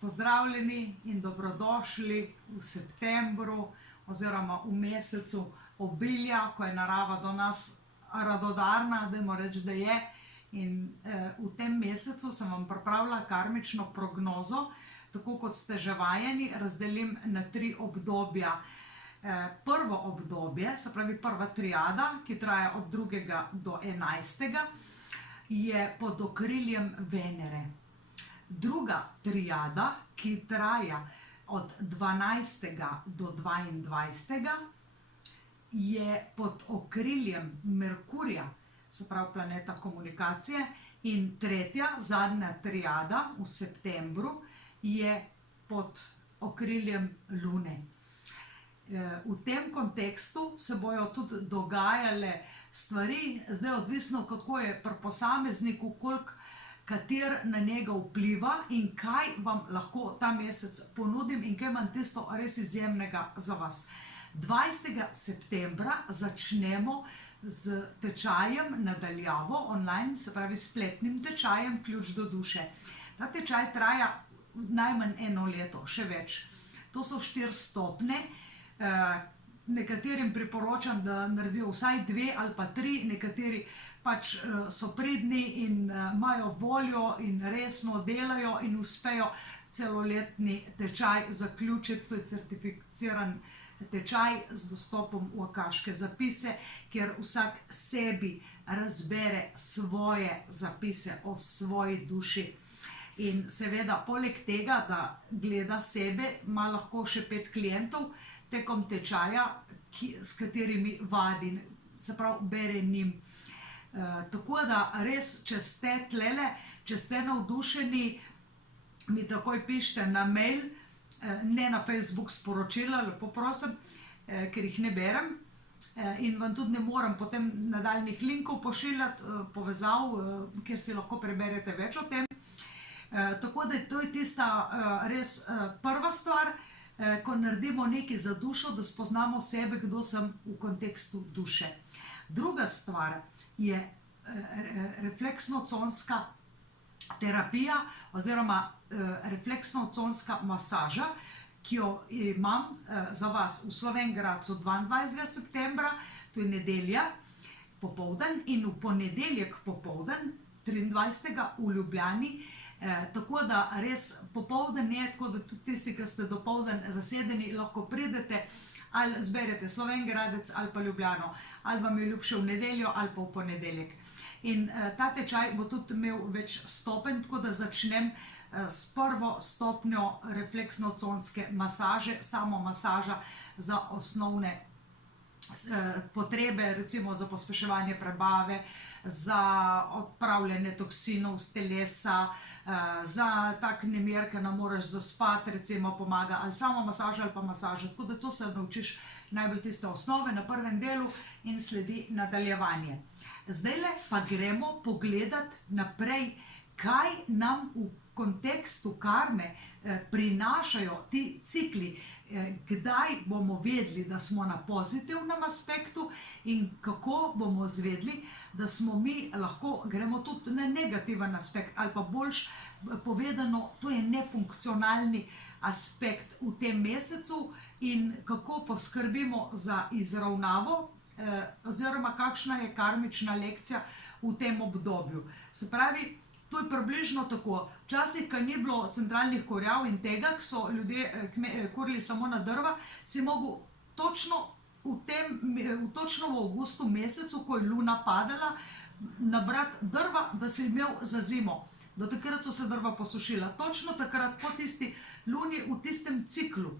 Pozdravljeni in dobrodošli v septembru oziroma v mesecu obilja, ko je narava do nas radodarna, dajmo reči, da je. In v tem mesecu sem vam pripravila karmično prognozo, tako kot ste že vajeni, razdelim na 3 obdobja. Prvo obdobje, se pravi prva triada, ki traja od 2. do 11., je pod okriljem Venere. Druga triada, ki traja od 12. do 22., je pod okriljem Merkurja, se pravi planeta komunikacije, in tretja, zadnja triada v septembru je pod okriljem Lune. V tem kontekstu se bojo tudi dogajale stvari, zdaj odvisno, kako je pri posamezniku, koliko kater na njega vpliva in kaj vam lahko ta mesec ponudim in kaj imam tisto res izjemnega za vas. 20. septembra začnemo z tečajem nadaljavo online, se pravi spletnim tečajem Ključ do duše. Ta tečaj traja najmanj 1 leto, še več. To so 4 stopnje. Nekaterim priporočam, da naredijo vsaj 2 ali pa 3, nekateri pač so pridni in imajo voljo in resno delajo in uspejo celoletni tečaj zaključiti. To je certificiran tečaj z dostopom v akaške zapise, kjer vsak sebi razbere svoje zapise o svoji duši. In seveda, poleg tega, da gleda sebe, ima lahko še 5 klientov tekom tečaja, s katerimi vadi, se pravi, bere njim. Tako da res, če ste tlele, če ste navdušeni, mi takoj pišite na mail, ne na Facebook sporočila, lepo prosim, ker jih ne berem. In vam tudi ne morem potem nadaljnih linkov pošiljati, povezav, kjer si lahko preberete več o tem. Tako da to je tista res prva stvar, ko naredimo nekaj za dušo, da spoznamo sebe, kdo sem v kontekstu duše. Druga stvar je refleksno-conska terapija oziroma refleksno-conska masaža, ki jo imam za vas v Slovenj Gradcu 22. septembra, to je nedelja popoldan, in v ponedeljek popoldan, 23. v Ljubljani. Tako da res popoldan je, tako da tudi tisti, ki ste dopoldan zasedeni, lahko pridete ali zberete Slovenj Gradec ali pa Ljubljano, ali vam je ljubše v nedeljo ali pa v ponedeljek. In ta tečaj bo tudi imel več stopenj, tako da začnem s prvo stopnjo refleksno-conske masaže, samo masaža za osnovne potrebe, recimo za pospeševanje prebave, za odpravljanje toksinov z telesa, za tak nemir, ki ne moreš zaspati, recimo pomaga ali samo masaža ali pa masaža. Tako da to se naučiš najbolj tiste osnove na prvem delu in sledi nadaljevanje. Zdajle pa gremo pogledati naprej, kaj nam v kontekstu karme prinašajo ti cikli, kdaj bomo vedeli, da smo na pozitivnem aspektu in kako bomo zvedeli, da smo mi lahko, gremo tudi na negativen aspekt ali pa boljš povedano, to je nefunkcionalni aspekt v tem mesecu in kako poskrbimo za izravnavo oziroma kakšna je karmična lekcija v tem obdobju. Se pravi, to je približno tako. Včasih, ko ni bilo centralnih kurjav in tega, ko so ljudje kurili samo na drva, si mogel točno v avgustu mesecu, ko je luna padala, nabrati drva, da si imel za zimo. Do takrat so se drva posušila. Točno takrat, po tisti luni, v tistem ciklu.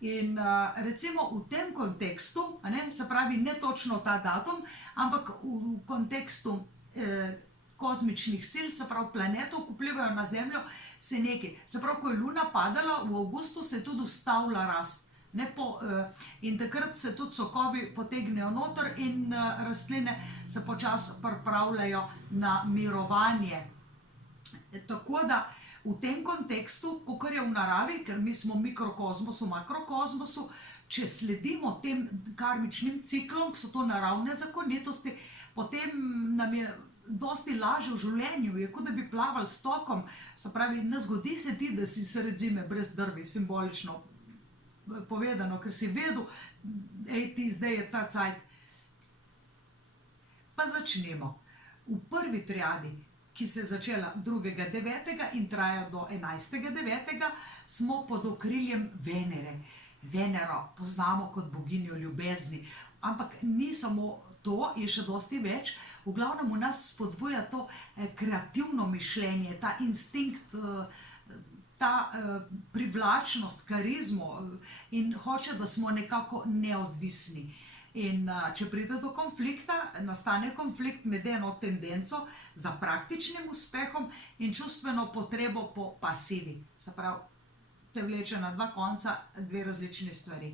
In recimo v tem kontekstu, se pravi ne točno ta datum, ampak v kontekstu kozmičnih sil, se pravi planetov, ko vplivajo na Zemljo, se nekaj. Se pravi, ko je luna padala, v avgustu se je tudi ustavila rast. In takrat se tudi sokovi potegnejo noter in rastline se počasi pripravljajo na mirovanje. Tako da v tem kontekstu, kakor je v naravi, ker mi smo mikrokozmosu, makrokozmosu, če sledimo tem karmičnim ciklom, ki so to naravne zakonitosti, potem nam je dosti lažje v življenju, je kot da bi plaval s tokom, se pravi, ne zgodi se ti, da si sredi zime brez drvi, simbolično povedano, ker si vedel, ej ti, zdaj je ta cajt. Pa začnemo. V prvi triadi, ki se je začela 2.9. in traja do 11.9., smo pod okriljem Venere. Venero poznamo kot boginjo ljubezni, ampak ni samo to, je še dosti več. V glavnem v nas spodbuja to kreativno mišljenje, ta instinkt, ta privlačnost, karizmo in hoče, da smo nekako neodvisni. In če pride do konflikta, nastane konflikt med eno tendenco za praktičnim uspehom in čustveno potrebo po pasivi. Se pravi, te vleče na dva konca, dve različni stvari.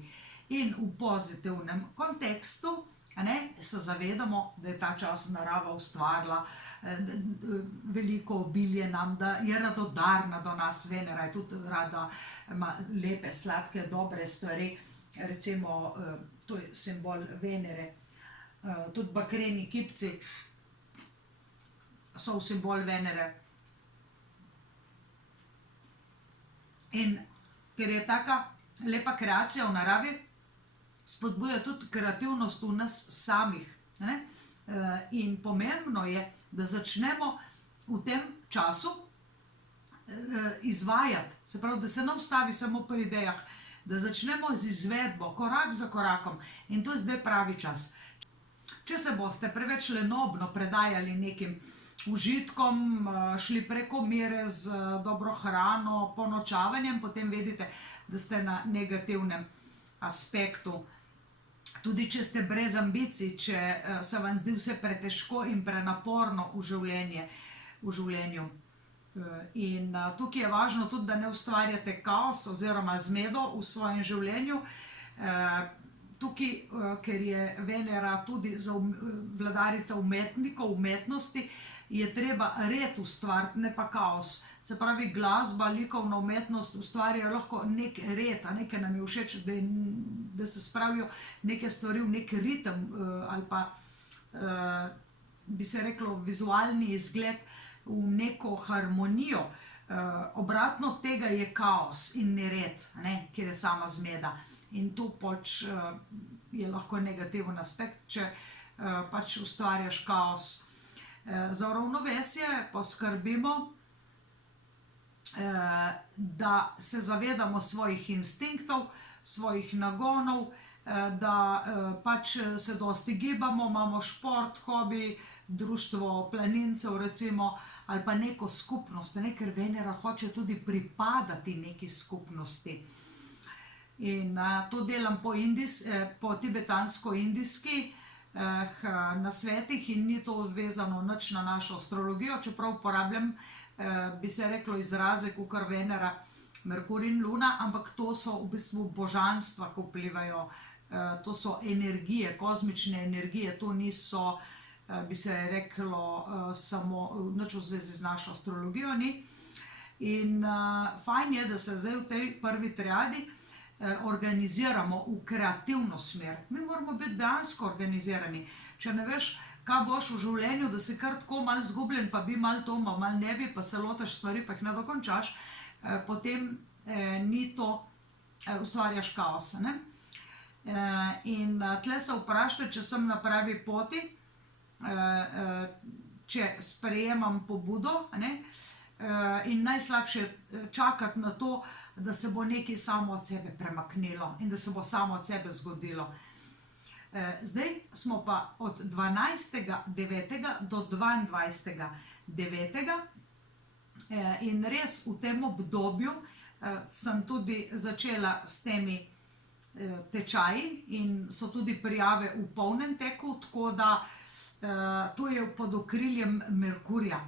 In v pozitivnem kontekstu se zavedamo, da je ta čas narava ustvarila veliko obilje nam, da je radodarna do nas. Venera je tudi rada, ima lepe, sladke, dobre stvari. Recimo, to je simbol Venere. Tudi bakreni kipci so simbol Venere. In ker je taka lepa kreacija v naravi, spodbuja tudi kreativnost v nas samih. In pomembno je, da začnemo v tem času izvajati, se pravi, da se ne ustavi samo pri idejah, da začnemo z izvedbo, korak za korakom. In to je zdaj pravi čas. Če se boste preveč lenobno predajali nekim užitkom, šli preko mere z dobro hrano, ponočavanjem, potem vedite, da ste na negativnem aspektu. Tudi če ste brez ambicij, če se vam zdi vse pretežko in prenaporno v življenju. In tukaj je važno tudi, da ne ustvarjate kaos oziroma zmedo v svojem življenju. Tukaj, ker je Venera tudi vladarica umetnikov, umetnosti, je treba red ustvariti, ne pa kaos. Se pravi, glasba, likovna umetnost ustvarjajo lahko nek red, nekaj nam je všeč, da se spravijo neke stvari v nek ritem ali pa, bi se reklo, vizualni izgled v neko harmonijo. Obratno tega je kaos in nered, kjer je sama zmeda. In tu pač je lahko negativen aspekt, če pač ustvarjaš kaos. Za ravnovesje poskrbimo, da se zavedamo svojih instinktov, svojih nagonov, da pač se dosti gibamo, imamo šport, hobi, društvo planincev recimo, ali pa neko skupnost, ker Venera hoče tudi pripadati neki skupnosti. In to delam po tibetansko-indijski nasvetih in ni to vezano nič na našo astrologijo, čeprav uporabljam, bi se reklo, izraze kakor Venera, Merkur in Luna, ampak to so v bistvu božanstva, ko vplivajo, to so energije, kozmične energije, to niso, bi se reklo, samo nič v zvezi z našo astrologijo ni. In fajn je, da se zdaj v tej prvi triadi organiziramo v kreativno smer. Mi moramo biti dejansko organizirani. Če ne veš, kaj boš v življenju, da si kar tako malo zgubljen, pa bi malo to, malo ne bi, pa se lotaš stvari, pa jih ne dokončaš, potem ni to, ustvarjaš kaos. In tle se vprašajte, če sem na pravi poti, če sprejemam pobudo, in najslabše je čakati na to, da se bo nekaj samo od sebe premaknilo in da se bo samo od sebe zgodilo. Zdaj smo pa od 12.9. do 22.9. In res v tem obdobju sem tudi začela s temi tečaji in so tudi prijave v polnem teku, tako da to je pod okriljem Merkurja.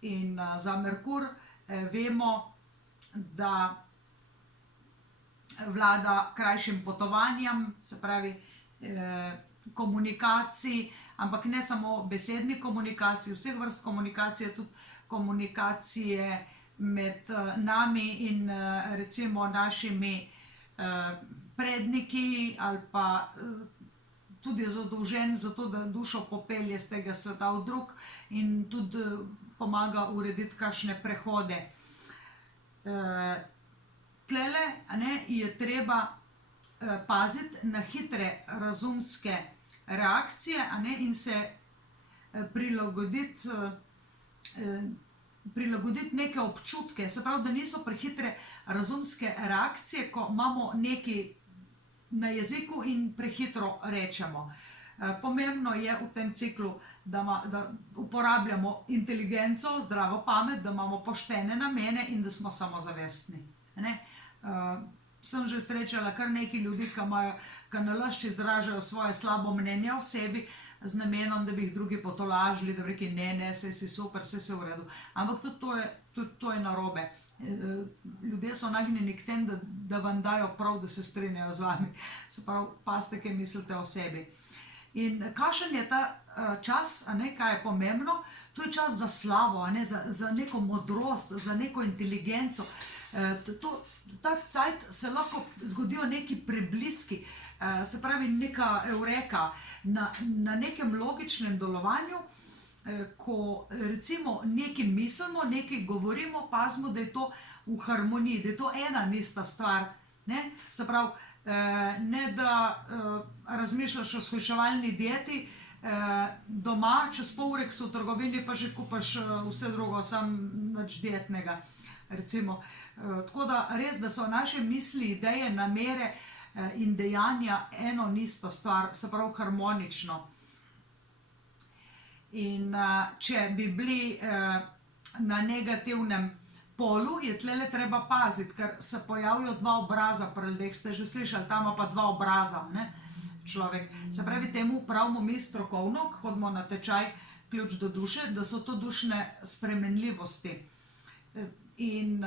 In za Merkur vemo, da vlada krajšim potovanjem, se pravi komunikaciji, ampak ne samo besedni komunikaciji, vseh vrst komunikacije, tudi komunikacije med nami in recimo našimi predniki ali pa tudi zadolžen za to, da dušo popelje z tega sveta v drug in tudi pomaga urediti kakšne prehode. Tlele je treba paziti na hitre razumske reakcije in se prilagoditi neke občutke, se pravi, da niso prehitre razumske reakcije, ko imamo nekaj na jeziku in prehitro rečemo. Pomembno je v tem ciklu, da uporabljamo inteligenco, zdravo pamet, da imamo poštene namene in da smo samozavestni. Sem že srečala kar nekaj ljudi, ki nalašč izražajo svoje slabo mnenje o sebi z namenom, da bi jih drugi potolažili, da bi rekli, ne, saj si super, saj si v redu. Ampak tudi to je narobe. Ljudje so nagnjeni k tem, da vam dajo prav, da se strinjajo z vami. Se pravi, pazite, kaj mislite o sebi. In kakšen je ta čas, kaj je pomembno? To je čas za slavo, za neko modrost, za neko inteligenco. Ta cajt se lahko zgodijo neki prebliski, se pravi neka eureka na nekem logičnem delovanju, ko recimo nekaj mislimo, nekaj govorimo, pazimo, da je to v harmoniji, da je to ena in ista stvar. Se pravi, ne da razmišljaš o shujševalni dieti doma, čez pol ure, ko si v trgovini, pa že kupaš vse drugo, samo nič dietnega, recimo. Tako da res, da so naše misli, ideje, namere in dejanja eno in ista stvar, se pravi harmonično. In če bi bili na negativnem polu, je tlele treba paziti, ker se pojavijo dva obraza pri ljudeh, ste že slišali, tam ima pa dva obraza, človek. Se pravi, temu pravimo mi strokovno, ko hodimo na tečaj Ključ do duše, da so to dušne spremenljivosti. In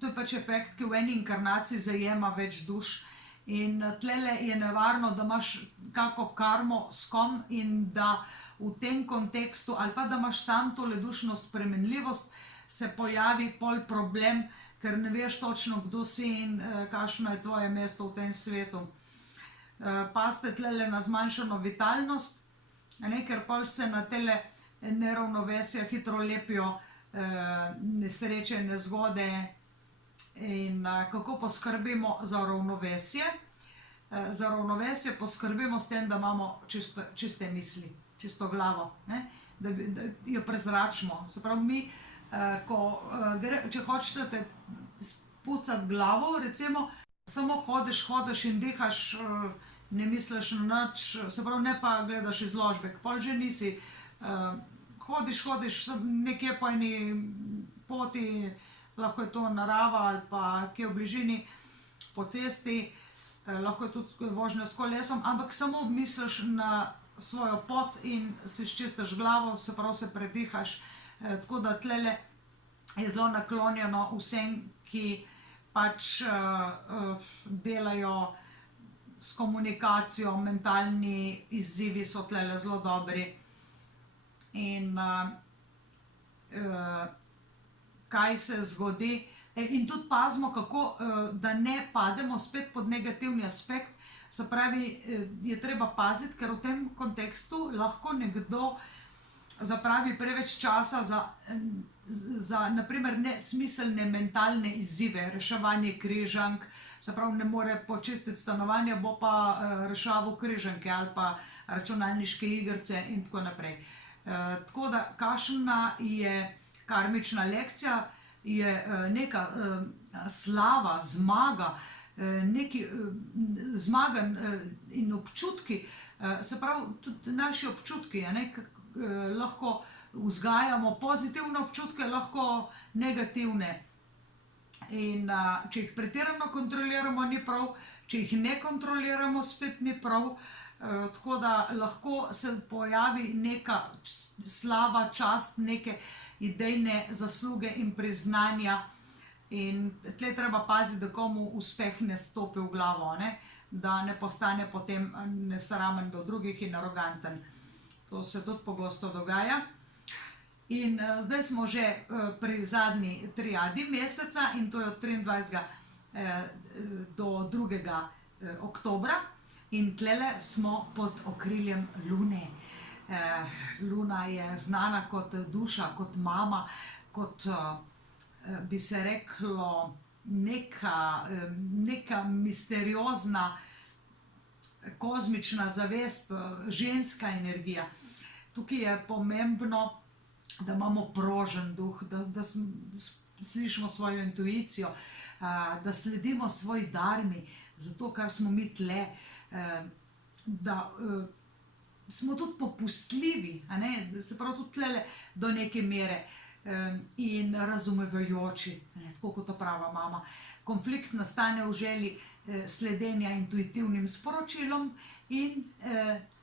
to je pač efekt, ki v eni inkarnaciji zajema več duš. In tlele je nevarno, da imaš kako karmo s kom in da v tem kontekstu, ali pa da imaš sam tole dušno spremenljivost, se pojavi pol problem, ker ne veš točno, kdo si in kakšno je tvoje mesto v tem svetu. Pazite tlele na zmanjšano vitalnost, ker pol se na tele neravnovesja hitro lepijo nesreče, nezgode. In kako poskrbimo za ravnovesje? Za ravnovesje poskrbimo s tem, da imamo čiste misli, čisto glavo, da jo prezračimo. Se pravi, mi, če hočete spucati glavo, recimo, samo hodiš in dihaš, ne misliš na nič, se pravi, ne pa gledaš izložbe, pol že nisi, hodiš nekje po eni poti, lahko je to narava ali pa kje v bližini, po cesti, lahko je tudi vožnja s kolesom, ampak samo misliš na svojo pot in si sčistiš glavo, se pravi se predihaš. Tako da tlele je zelo naklonjeno vsem, ki pač delajo s komunikacijo, mentalni izzivi so tlele zelo dobri. In kaj se zgodi, in tudi pazimo, kako da ne pademo spet pod negativni aspekt. Se pravi, je treba paziti, ker v tem kontekstu lahko nekdo zapravi preveč časa za naprimer nesmiselne mentalne izzive, reševanje križank, se pravi, ne more počistiti stanovanja, bo pa reševal križanke ali pa računalniške igrice in tako naprej. Tako da, kakšna je karmična lekcija, je neka slava, zmaga, neki zmaga in občutki, se pravi, tudi naši občutki, lahko vzgajamo pozitivne občutke, lahko negativne. In če jih pretirano kontroliramo, ni prav, če jih ne kontroliramo, spet ni prav. Tako da lahko se pojavi neka slava, čast, neke idejne zasluge in priznanja. In tle treba paziti, da komu uspeh ne stopi v glavo, da ne postane potem nesramen do drugih in aroganten. To se tudi pogosto dogaja. In zdaj smo že pri zadnji triadi meseca in to je od 23. do 2. oktobra. In tlele smo pod okriljem Lune. Luna je znana kot duša, kot mama, kot bi se reklo neka misteriozna kozmična zavest, ženska energija. Tukaj je pomembno, da imamo prožen duh, da slišimo svojo intuicijo, da sledimo svoji darmi, zato kar smo mi tle, da smo tudi popustljivi, a ne, se pravi tudi tlele do neke mere, in razumevajoči, ne, tako kot to prava mama. Konflikt nastane v želji sledenja intuitivnim sporočilom in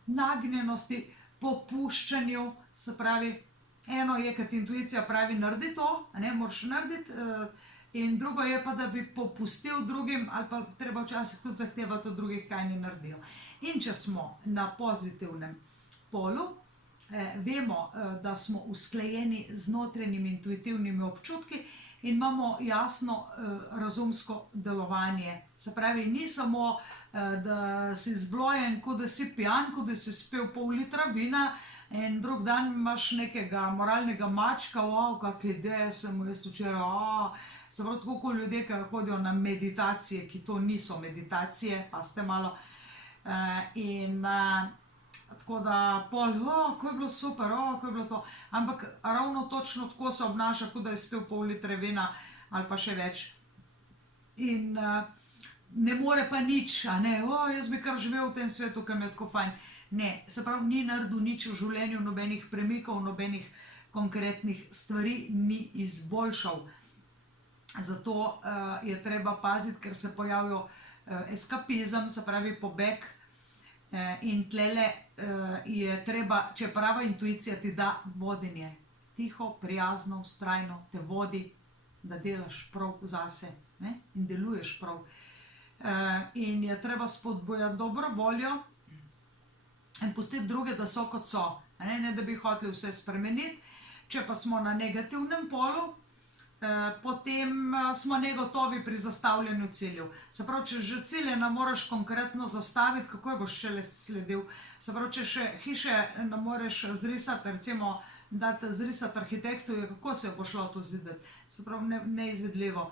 nagnjenosti popuščanju, se pravi, eno je, kad intuicija pravi, naredi to, a ne, moraš narediti, in drugo je pa, da bi popustil drugim, ali pa treba včasih tudi zahtevati od drugih, kaj ni naredijo. In če smo na pozitivnem polu, vemo, da smo usklajeni z notranjimi intuitivnimi občutki in imamo jasno razumsko delovanje. Se pravi, ni samo, da si zblojen, kot da si pijan, kot da si spil pol litra vina, in drug dan imaš nekega moralnega mačka, kakšne ideje sem jaz včeraj, se pravi, tako kot ljudje, ki hodijo na meditacije, ki to niso meditacije, pa ste malo, in tako da pol, ko je bilo super, ko je bilo to, ampak ravno točno tako se obnaša, kot da je spil pol litre vina ali pa še več. In ne more pa nič, a ne, jaz bi kar živel v tem svetu, ki mi je tako fajn. Ne, se pravi, ni naredil nič v življenju, nobenih premikov, nobenih konkretnih stvari ni izboljšal. Zato je treba paziti, ker se pojavijo eskapizem, se pravi pobeg, in tlele je treba, če prava intuicija ti da vodenje, tiho, prijazno, vztrajno te vodi, da delaš prav zase, ne, in deluješ prav. In je treba spodbujati dobro voljo in pustiti druge, da so kot so, ne da bi hoteli vse spremeniti. Če pa smo na negativnem polu, potem smo negotovi pri zastavljanju ciljev. Se pravi, če že cilje ne moreš konkretno zastaviti, kako je boš šele sledil. Se pravi, če še hiše ne moreš zrisati, recimo dati zrisati arhitektu, kako se bo šlo to zidati. Se pravi, neizvedljivo.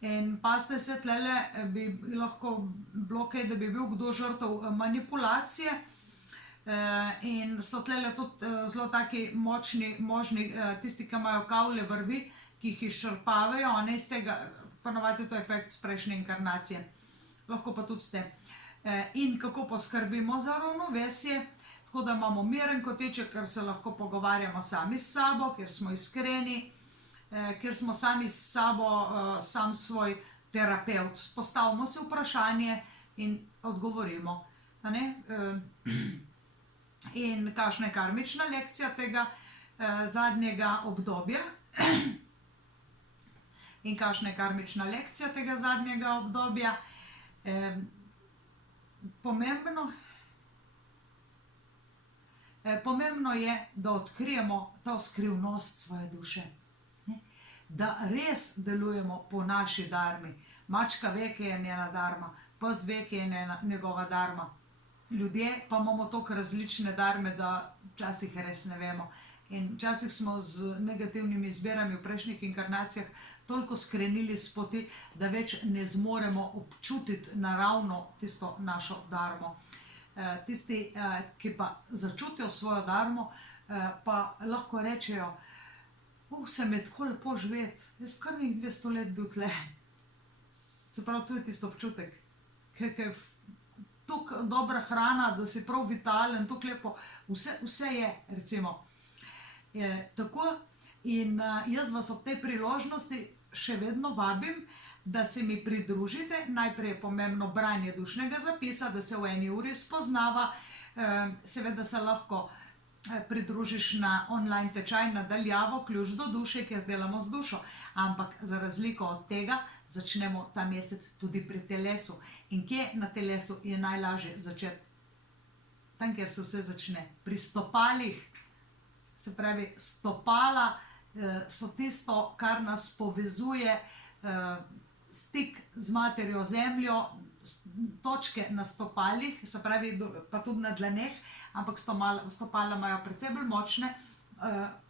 In pazite se, tlele bi lahko bilo kaj, da bi bil kdo žrtev manipulacije, in so tlele tudi zelo taki močni možni, tisti, ki imajo kavle vrvi, ki jih izčrpavajo, a ne iz tega, ponavadi je to efekt s prejšnje inkarnacije, lahko pa tudi ste. In kako poskrbimo za ravnovesje, tako da imamo miren kotiček, ker se lahko pogovarjamo sami s sabo, ker smo iskreni, ker smo sami s sabo, sam svoj terapevt. Postavimo si vprašanje in odgovorimo, a ne. In kakšna je karmična lekcija tega zadnjega obdobja? In kakšna je karmična lekcija tega zadnjega obdobja? Pomembno je, da odkrijemo to skrivnost svoje duše, ne? Da res delujemo po naši darmi. Mačka ve, kaj je njena darma, pes ve, kaj je njegova darma. Ljudje pa imamo toliko različne darme, da včasih res ne vemo. In včasih smo z negativnimi izbirami v prejšnjih inkarnacijah toliko skrenili s poti, da več ne zmoremo občutiti naravno tisto našo darmo. Tisti, ki pa začutijo svojo darmo, pa lahko rečejo, se mi je tako lepo živeti, jaz kar njih 200 let bil tle. Se pravi, to je tisto občutek, ki je tako dobra hrana, da si prav vitalen, tako lepo, vse je, recimo. Tako, in jaz vas ob tej priložnosti še vedno vabim, da se mi pridružite. Najprej je pomembno branje dušnega zapisa, da se v eni uri spoznava, seveda se lahko pridružiš na online tečaj nadaljavo Ključ do duše, kjer delamo z dušo, ampak za razliko od tega začnemo ta mesec tudi pri telesu. In kje na telesu je najlažje začeti? Tam, kjer se vse začne, pri stopalih. Se pravi, stopala so tisto, kar nas povezuje, stik z materjo zemljo, točke na stopalih, se pravi, pa tudi na dlaneh, ampak stopala imajo precej bolj močne,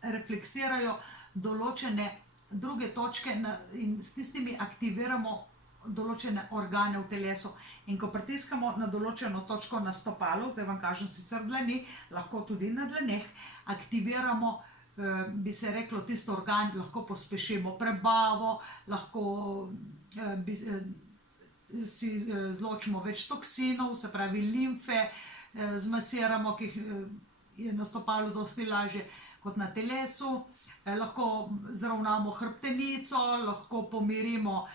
refleksirajo določene druge točke in s tistimi aktiviramo določene organe v telesu. In ko pritiskamo na določeno točko na stopalu, zdaj vam kažem sicer dlani, lahko tudi na dlaneh, aktiviramo, bi se reklo, tisto organ, lahko pospešimo prebavo, lahko si zločimo več toksinov, se pravi limfe, zmasiramo, ki je na stopalu dosti lažje kot na telesu. Lahko zravnamo hrbtenico, lahko pomirimo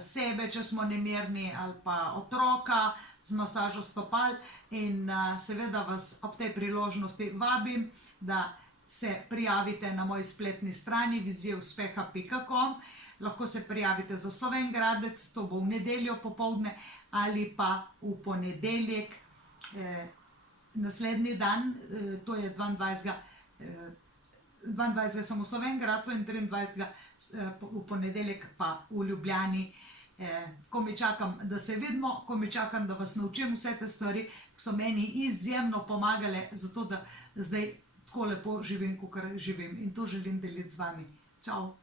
sebe, če smo nemirni, ali pa otroka z masažo stopal. In seveda vas ob tej priložnosti vabim, da se prijavite na moji spletni strani vizijauspeha.com. Lahko se prijavite za Slovenj Gradec, to bo v nedeljo popoldne, ali pa v ponedeljek, naslednji dan, to je 22. sem v Slovenj Gradcu in 23. v ponedeljek pa v Ljubljani. Ko mi čakam, da se vidimo, ko mi čakam, da vas naučim vse te stvari, ki so meni izjemno pomagale, zato da zdaj tako lepo živim, kakor živim. In to želim deliti z vami. Čau!